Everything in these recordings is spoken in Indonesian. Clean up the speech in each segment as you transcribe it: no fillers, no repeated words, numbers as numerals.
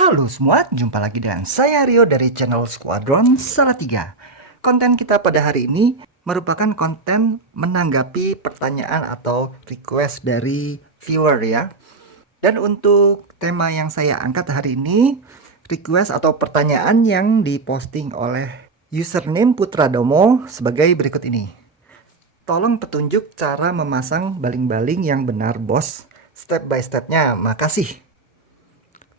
Halo semua, jumpa lagi dengan saya Rio dari channel Squadron Salatiga. Konten kita pada hari ini merupakan konten menanggapi pertanyaan atau request dari viewer ya. Dan untuk tema yang saya angkat hari ini, request atau pertanyaan yang diposting oleh username Putradomo sebagai berikut ini. Tolong petunjuk cara memasang baling-baling yang benar bos, step by stepnya, makasih.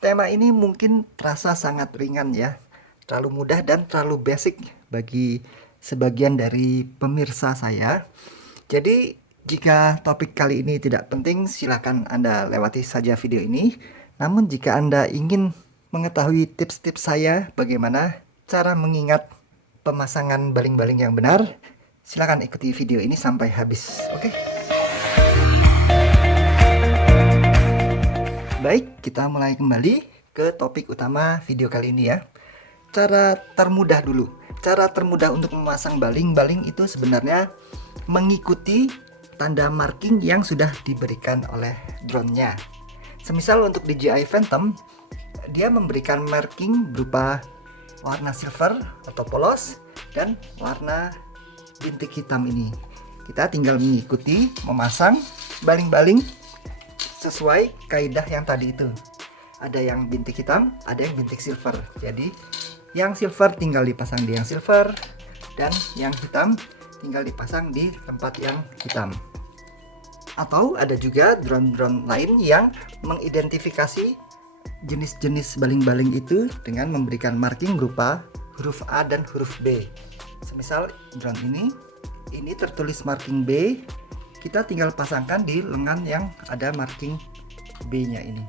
Tema ini mungkin terasa sangat ringan ya, terlalu mudah dan terlalu basic bagi sebagian dari pemirsa saya. Jadi jika topik kali ini tidak penting, silakan Anda lewati saja video ini. Namun jika Anda ingin mengetahui tips-tips saya bagaimana cara mengingat pemasangan baling-baling yang benar, silakan ikuti video ini sampai habis. Oke? Baik, kita mulai kembali ke topik utama video kali ini ya. Cara termudah dulu. Cara termudah untuk memasang baling-baling itu sebenarnya mengikuti tanda marking yang sudah diberikan oleh drone-nya. Semisal untuk DJI Phantom, dia memberikan marking berupa warna silver atau polos dan warna bintik hitam ini. Kita tinggal mengikuti memasang baling-baling sesuai kaidah yang tadi itu. Ada yang bintik hitam, ada yang bintik silver. Jadi yang silver tinggal dipasang di yang silver, dan yang hitam tinggal dipasang di tempat yang hitam. Atau ada juga drone-drone lain yang mengidentifikasi jenis-jenis baling-baling itu dengan memberikan marking berupa huruf A dan huruf B. Semisal drone ini tertulis marking B, kita tinggal pasangkan di lengan yang ada marking B-nya ini.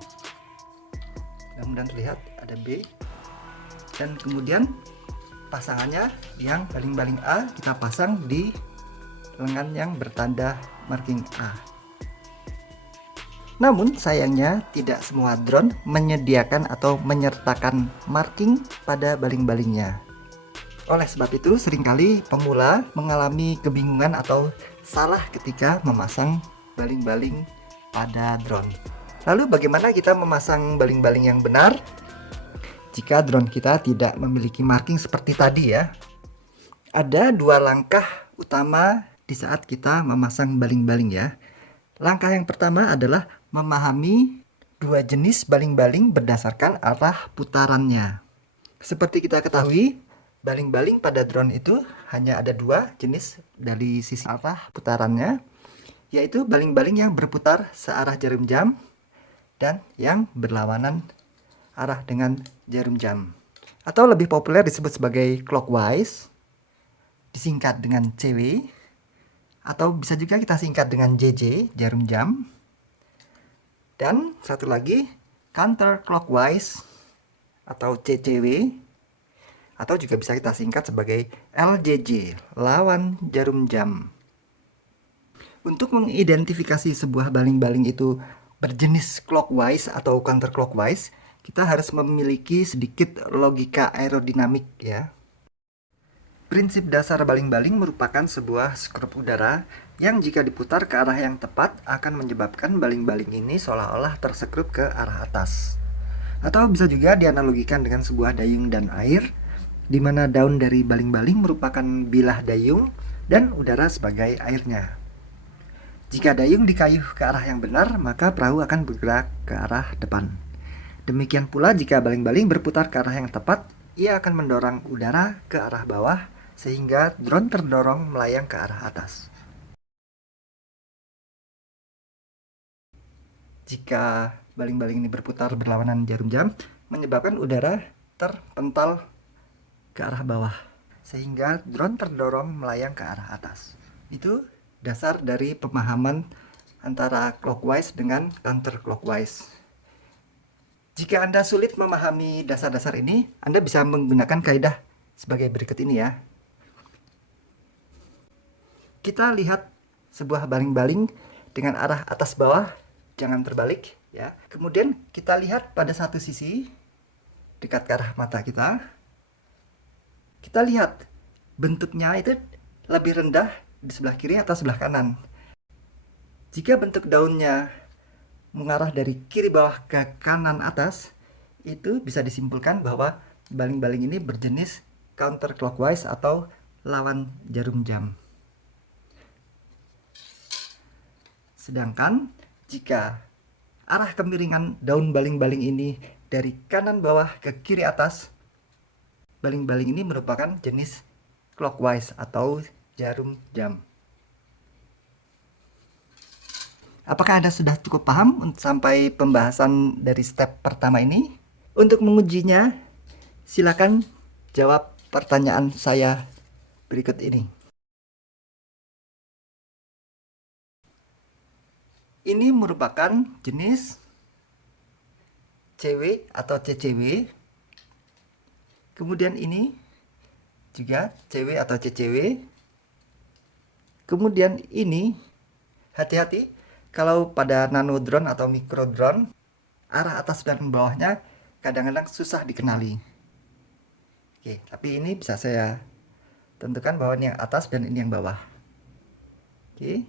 Mudah-mudahan terlihat ada B. Dan kemudian pasangannya yang baling-baling A kita pasang di lengan yang bertanda marking A. Namun sayangnya tidak semua drone menyediakan atau menyertakan marking pada baling-balingnya. Oleh sebab itu seringkali pemula mengalami kebingungan atau salah ketika memasang baling-baling pada drone. Lalu bagaimana kita memasang baling-baling yang benar jika drone kita tidak memiliki marking seperti tadi ya? Ada dua langkah utama di saat kita memasang baling-baling ya. Langkah yang pertama adalah memahami dua jenis baling-baling berdasarkan arah putarannya. Seperti kita ketahui, baling-baling pada drone itu hanya ada dua jenis dari sisi arah putarannya, yaitu baling-baling yang berputar searah jarum jam dan yang berlawanan arah dengan jarum jam, atau lebih populer disebut sebagai clockwise, disingkat dengan CW, atau bisa juga kita singkat dengan JJ, jarum jam. Dan satu lagi counterclockwise atau CCW, atau juga bisa kita singkat sebagai LJJ, lawan jarum jam. Untuk mengidentifikasi sebuah baling-baling itu berjenis clockwise atau counterclockwise, kita harus memiliki sedikit logika aerodinamik ya. Prinsip dasar baling-baling merupakan sebuah skrup udara yang jika diputar ke arah yang tepat akan menyebabkan baling-baling ini seolah-olah tersekrup ke arah atas. Atau bisa juga dianalogikan dengan sebuah dayung dan air, di mana daun dari baling-baling merupakan bilah dayung dan udara sebagai airnya. Jika dayung dikayuh ke arah yang benar, maka perahu akan bergerak ke arah depan. Demikian pula jika baling-baling berputar ke arah yang tepat, ia akan mendorong udara ke arah bawah sehingga drone terdorong melayang ke arah atas. Jika baling-baling ini berputar berlawanan jarum jam, menyebabkan udara terpental ke arah bawah sehingga drone terdorong melayang ke arah atas. Itu dasar dari pemahaman antara clockwise dengan counterclockwise. Jika Anda sulit memahami dasar-dasar ini, Anda bisa menggunakan kaidah sebagai berikut ini ya. Kita lihat sebuah baling-baling dengan arah atas bawah, jangan terbalik ya. Kemudian kita lihat pada satu sisi dekat ke arah mata kita. Kita lihat bentuknya itu lebih rendah di sebelah kiri atau sebelah kanan. Jika bentuk daunnya mengarah dari kiri bawah ke kanan atas, itu bisa disimpulkan bahwa baling-baling ini berjenis counterclockwise atau lawan jarum jam. Sedangkan jika arah kemiringan daun baling-baling ini dari kanan bawah ke kiri atas, baling-baling ini merupakan jenis clockwise atau jarum jam. Apakah Anda sudah cukup paham sampai pembahasan dari step pertama ini? Untuk mengujinya, silakan jawab pertanyaan saya berikut ini. Ini merupakan jenis CW atau CCW. Kemudian ini juga CW atau CCW. Kemudian ini, hati-hati kalau pada nano drone atau micro drone, arah atas dan bawahnya kadang-kadang susah dikenali. Oke, tapi ini bisa saya tentukan bahwa ini yang atas dan ini yang bawah. Oke,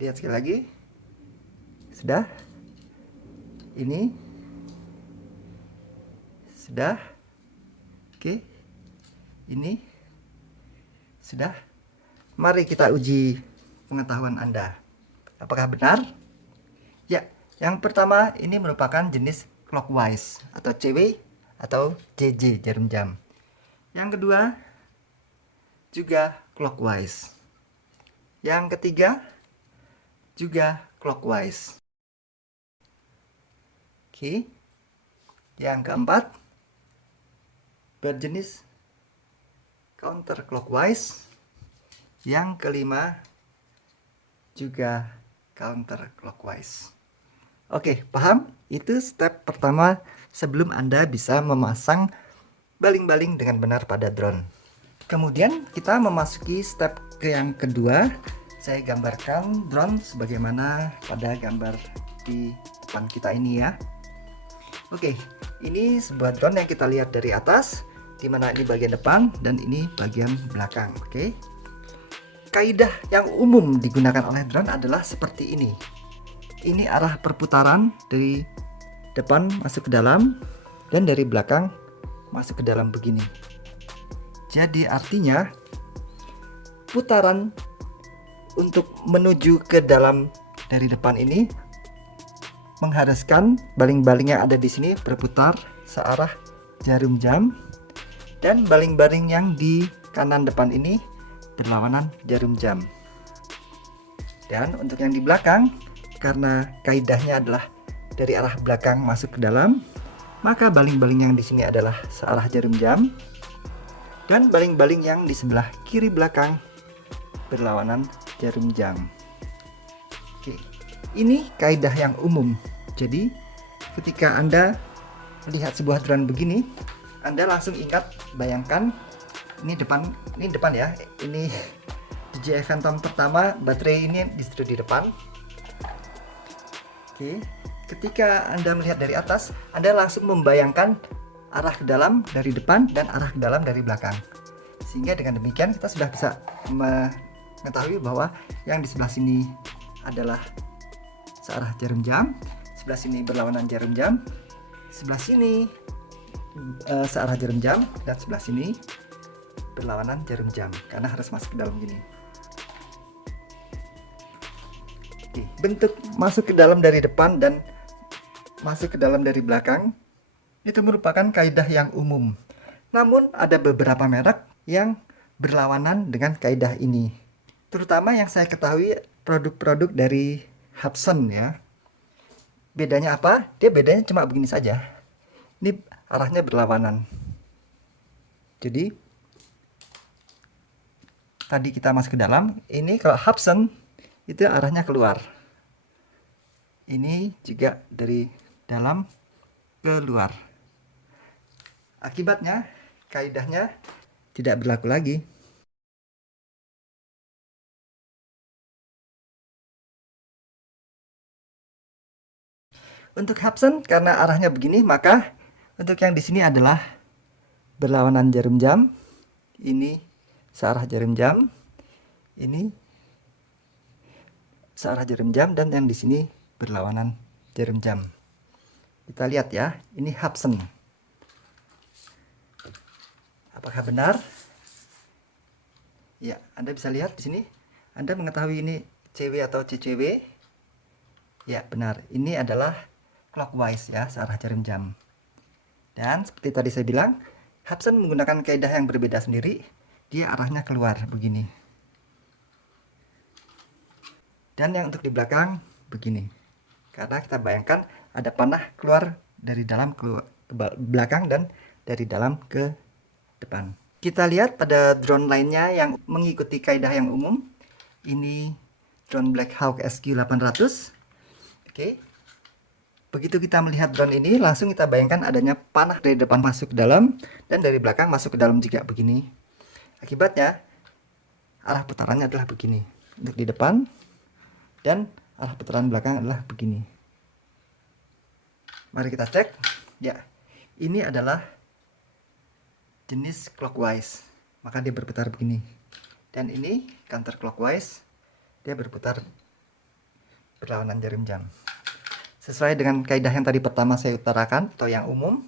lihat sekali lagi. Sudah. Ini sudah. Oke, ini sudah. Mari kita uji pengetahuan Anda. Apakah benar? Ya, yang pertama ini merupakan jenis clockwise atau CW atau JJ jarum jam. Yang kedua juga clockwise. Yang ketiga juga clockwise. Oke. Yang keempat berjenis counterclockwise. Yang kelima juga counterclockwise. Oke, paham? Itu step pertama sebelum Anda bisa memasang baling-baling dengan benar pada drone. Kemudian kita memasuki step yang kedua. Saya gambarkan drone sebagaimana pada gambar di depan kita ini ya. Oke, ini sebuah drone yang kita lihat dari atas, di mana ini bagian depan dan ini bagian belakang. Oke. Kaidah yang umum digunakan oleh drone adalah seperti ini. Ini arah perputaran dari depan masuk ke dalam dan dari belakang masuk ke dalam begini. Jadi artinya putaran untuk menuju ke dalam dari depan ini mengharuskan baling-baling yang ada di sini berputar searah jarum jam, dan baling-baling yang di kanan depan ini berlawanan jarum jam. Dan untuk yang di belakang, karena kaidahnya adalah dari arah belakang masuk ke dalam, maka baling-baling yang di sini adalah searah jarum jam, dan baling-baling yang di sebelah kiri belakang berlawanan jarum jam. Oke, ini kaidah yang umum. Jadi ketika Anda melihat sebuah drone begini, Anda langsung ingat, bayangkan ini depan ya. Ini DJI Phantom pertama, baterai ini distro di depan. Oke, ketika Anda melihat dari atas, Anda langsung membayangkan arah ke dalam dari depan dan arah ke dalam dari belakang. Sehingga dengan demikian kita sudah bisa mengetahui bahwa yang di sebelah sini adalah searah jarum jam, sebelah sini berlawanan jarum jam, sebelah sini searah jarum jam, dan sebelah sini berlawanan jarum jam, karena harus masuk ke dalam gini. Oke, bentuk masuk ke dalam dari depan dan masuk ke dalam dari belakang itu merupakan kaidah yang umum. Namun ada beberapa merek yang berlawanan dengan kaidah ini. Terutama yang saya ketahui produk-produk dari Hubsan ya. Bedanya apa? Dia bedanya cuma begini saja. Ini arahnya berlawanan. Jadi tadi kita masuk ke dalam, ini kalau Hubsan itu arahnya keluar. Ini juga dari dalam ke luar. Akibatnya kaidahnya tidak berlaku lagi. Untuk Hubsan karena arahnya begini, maka untuk yang di sini adalah berlawanan jarum jam. Ini searah jarum jam, ini searah jarum jam, dan yang di sini berlawanan jarum jam. Kita lihat ya, ini Hubsan. Apakah benar? Ya, Anda bisa lihat di sini. Anda mengetahui ini CW atau CCW? Ya, benar. Ini adalah clockwise ya, searah jarum jam. Dan seperti tadi saya bilang, Hubsan menggunakan kaidah yang berbeda sendiri. Dia arahnya keluar begini. Dan yang untuk di belakang begini. Karena kita bayangkan ada panah keluar dari dalam ke belakang dan dari dalam ke depan. Kita lihat pada drone lainnya yang mengikuti kaidah yang umum. Ini drone Black Hawk SQ800. Oke. Begitu kita melihat drone ini, langsung kita bayangkan adanya panah dari depan masuk ke dalam dan dari belakang masuk ke dalam juga begini. Akibatnya arah putarannya adalah begini. Untuk di depan dan arah putaran belakang adalah begini. Mari kita cek. Ya, ini adalah jenis clockwise, maka dia berputar begini. Dan ini counter clockwise, dia berputar berlawanan jarum jam. Sesuai dengan kaidah yang tadi pertama saya utarakan atau yang umum,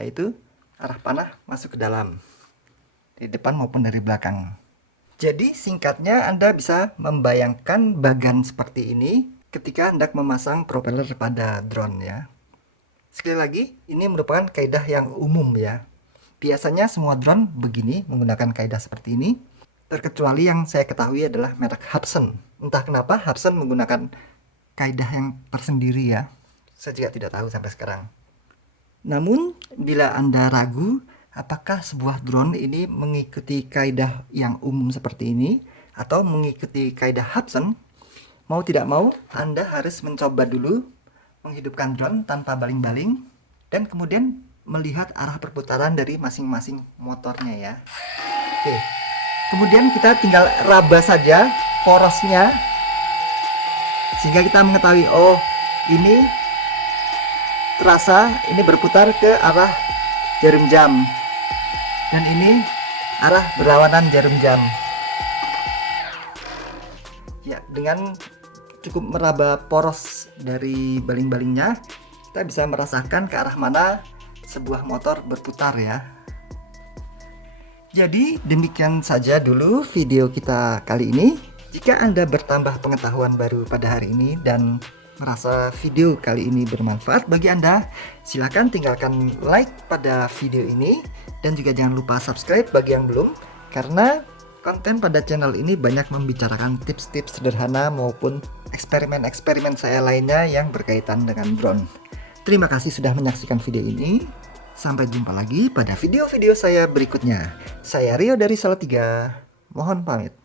yaitu arah panah masuk ke dalam, di depan maupun dari belakang. Jadi singkatnya Anda bisa membayangkan bagan seperti ini ketika hendak memasang propeller pada drone ya. Sekali lagi, ini merupakan kaidah yang umum ya. Biasanya semua drone begini menggunakan kaidah seperti ini, terkecuali yang saya ketahui adalah merek Hubsan. Entah kenapa Hubsan menggunakan kaidah yang tersendiri ya. Saya juga tidak tahu sampai sekarang. Namun, bila Anda ragu apakah sebuah drone ini mengikuti kaidah yang umum seperti ini atau mengikuti kaidah Hubsan, mau tidak mau Anda harus mencoba dulu menghidupkan drone tanpa baling-baling dan kemudian melihat arah perputaran dari masing-masing motornya ya. Oke. Kemudian kita tinggal raba saja porosnya sehingga kita mengetahui, oh ini terasa ini berputar ke arah jarum jam dan ini arah berlawanan jarum jam. Ya, dengan cukup meraba poros dari baling-balingnya, kita bisa merasakan ke arah mana sebuah motor berputar ya. Jadi demikian saja dulu video kita kali ini. Jika Anda bertambah pengetahuan baru pada hari ini dan merasa video kali ini bermanfaat bagi Anda, silakan tinggalkan like pada video ini dan juga jangan lupa subscribe bagi yang belum, karena konten pada channel ini banyak membicarakan tips-tips sederhana maupun eksperimen-eksperimen saya lainnya yang berkaitan dengan drone. Terima kasih sudah menyaksikan video ini. Sampai jumpa lagi pada video-video saya berikutnya. Saya Rio dari Salatiga. Mohon pamit.